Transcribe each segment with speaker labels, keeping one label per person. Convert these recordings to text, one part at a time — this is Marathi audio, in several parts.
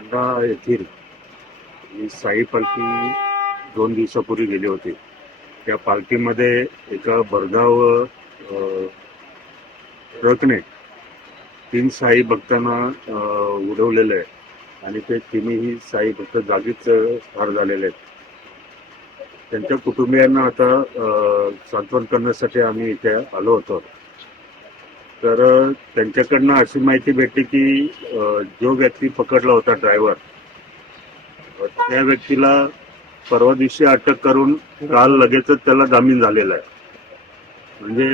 Speaker 1: मांडा येथील ही साई पालखी दोन दिवसापूर्वी गेली होती. त्या पालखीमध्ये एका भरधाव ट्रकने तीन साई भक्तांना उडवलेलं आहे आणि ते तिन्ही साई भक्त जागीच ठार झालेले आहेत. त्यांच्या कुटुंबियांना आता सांत्वन करण्यासाठी आम्ही इथे आलो होतो. तर त्यांच्याकडनं अशी माहिती भेटली की जो व्यक्ती पकडला होता ड्रायव्हर त्या व्यक्तीला परवा दिवशी अटक करून काल लगेचच त्याला जामीन झालेला आहे. म्हणजे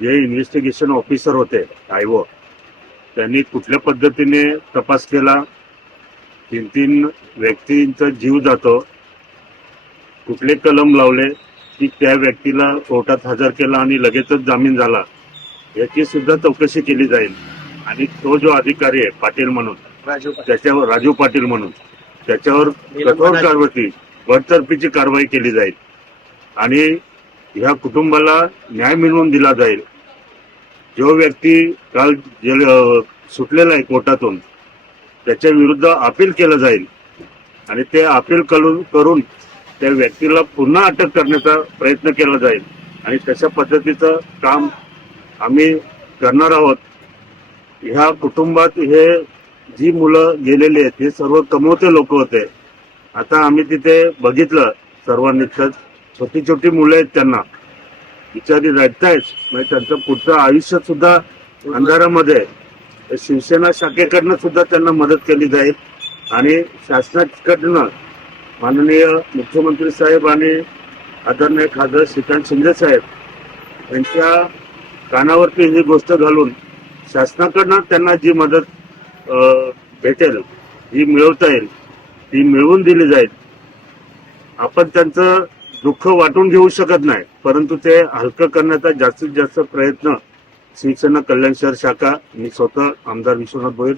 Speaker 1: जे इन्व्हेस्टिगेशन ऑफिसर होते आयवो त्यांनी कुठल्या पद्धतीने तपास केला? तीन तीन व्यक्तींचा जीव जातो. कुठले कलम लावले की त्या व्यक्तीला कोर्टात हजर केला आणि लगेचच जामीन झाला? याची सुद्धा चौकशी केली जाईल. आणि तो जो अधिकारी आहे पाटील म्हणून त्याच्यावर राजू पाटील म्हणून त्याच्यावर कठोर कारवाई बडतर्फीची कारवाई केली जाईल. आणि ह्या कुटुंबाला न्याय मिळवून दिला जाईल. जो व्यक्ती काल जेल सुटलेला आहे कोर्टातून त्याच्या विरुद्ध अपील केलं जाईल. आणि ते अपील करून करून त्या व्यक्तीला पुन्हा अटक करण्याचा प्रयत्न केला जाईल. आणि तशा पद्धतीचं काम आम्ही करणार आहोत. ह्या कुटुंबात हे जी मुलं गेलेली आहेत हे सर्व कमवते लोक होते. आता आम्ही तिथे बघितलं सर्वांनीच छोटी छोटी मुलं आहेत त्यांना. बिचारी रडतायच म्हणजे त्यांचं पुढचं आयुष्य सुद्धा अंधारामध्ये. शिवसेना शाखेकडनं सुद्धा त्यांना मदत केली जाईल. आणि शासनाकडनं माननीय मुख्यमंत्री साहेब आणि आदरणीय खासदार श्रीकांत शिंदे साहेब यांच्या कानावरती ही गोष्ट घालून शासनाकडनं त्यांना जी मदत भेटेल जी मिळवता येईल ती मिळवून दिली जाईल. आपण त्यांचं दुःख वाटून घेऊ शकत नाही परंतु ते हलकं करण्याचा जास्तीत जास्त प्रयत्न शिवसेना कल्याण शहर शाखा मी स्वतः आमदार विश्वनाथ भोईर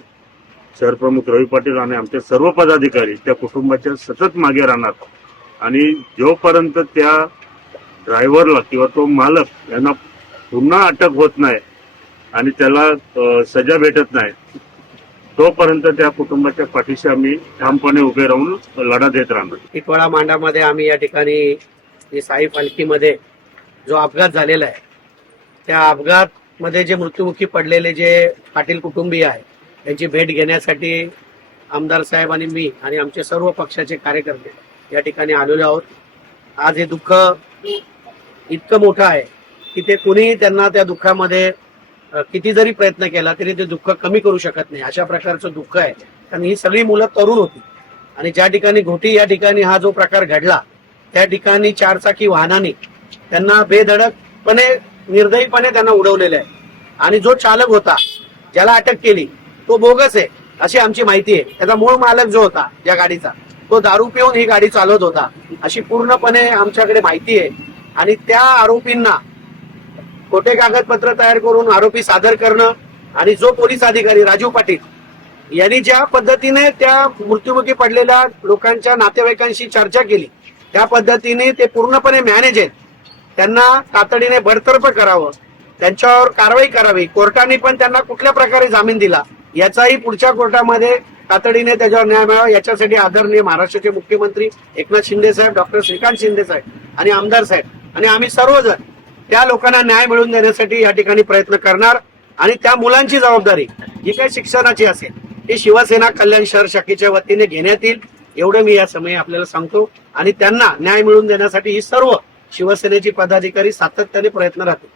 Speaker 1: शहर प्रमुख रवी पाटील आणि आमचे सर्व पदाधिकारी त्या कुटुंबाच्या सतत मागे राहणार. आणि जोपर्यंत त्या ड्रायव्हरला किंवा तो मालक यांना पुन्हा अटक होत नाही आणि त्याला सजा भेटत नाही तोपर्यंत त्या कुटुंबाच्या पाठीशी आम्ही ठामपणे उभे राहून लढा देत राहणार.
Speaker 2: टिटवाळा मांडामध्ये आम्ही या ठिकाणी साई पालखीमध्ये जो अपघात झालेला आहे त्या अपघात मध्ये जे मृत्युमुखी पडलेले जे पाटील कुटुंबीय आहे त्यांची भेट घेण्यासाठी आमदार साहेब आणि मी आणि आमचे सर्व पक्षाचे कार्यकर्ते या ठिकाणी आलेलो आहोत. आज हे दुःख इतकं मोठं आहे की ते कुणीही त्यांना त्या दुःखामध्ये किती जरी प्रयत्न केला तरी ते दुःख कमी करू शकत नाही. अशा प्रकारचं दुःख आहे. कारण ही सगळी मुलं तरुण होती. आणि ज्या ठिकाणी घोटी या ठिकाणी हा जो प्रकार घडला त्या ठिकाणी चारचाकी वाहनाने त्यांना बेधडकपणे निर्दयीपणे त्यांना उडवलेले आहे. आणि जो चालक होता ज्याला अटक केली तो बोगस आहे अशी आमची माहिती आहे. त्याचा मूळ मालक जो होता या गाडीचा तो दारू पिऊन ही गाडी चालवत होता. अशी पूर्णपणे आमच्याकडे माहिती आहे. आणि त्या आरोपींना खोटे कागदपत्र तयार करून आरोपी सादर करणं आणि जो पोलीस अधिकारी राजीव पाटील यांनी ज्या पद्धतीने त्या मृत्युमुखी पडलेल्या लोकांच्या नातेवाईकांशी चर्चा केली त्या पद्धतीने ते पूर्णपणे मॅनेज आहेत. त्यांना तातडीने बडतर्फ करावं त्यांच्यावर कारवाई करावी कोर्टाने पण त्यांना कुठल्या प्रकारे जामीन दिला याचाही पुढच्या कोर्टामध्ये तातडीने त्याच्यावर न्याय मिळावा याच्यासाठी आदरणीय महाराष्ट्राचे मुख्यमंत्री एकनाथ शिंदे साहेब डॉक्टर श्रीकांत शिंदे साहेब आणि आमदार साहेब आणि आम्ही सर्वजण त्या लोकांना न्याय मिळवून देण्यासाठी या ठिकाणी प्रयत्न करणार आणि त्या मुलांची जबाबदारी जी काही शिक्षणाची असेल ती शिवसेना कल्याण शहर शाखेच्या वतीने घेण्यात येईल एवढं मी या समयी आपल्याला सांगतो. आणि त्यांना न्याय मिळवून देण्यासाठी ही सर्व शिवसेनेची पदाधिकारी सातत्याने प्रयत्न राहतील.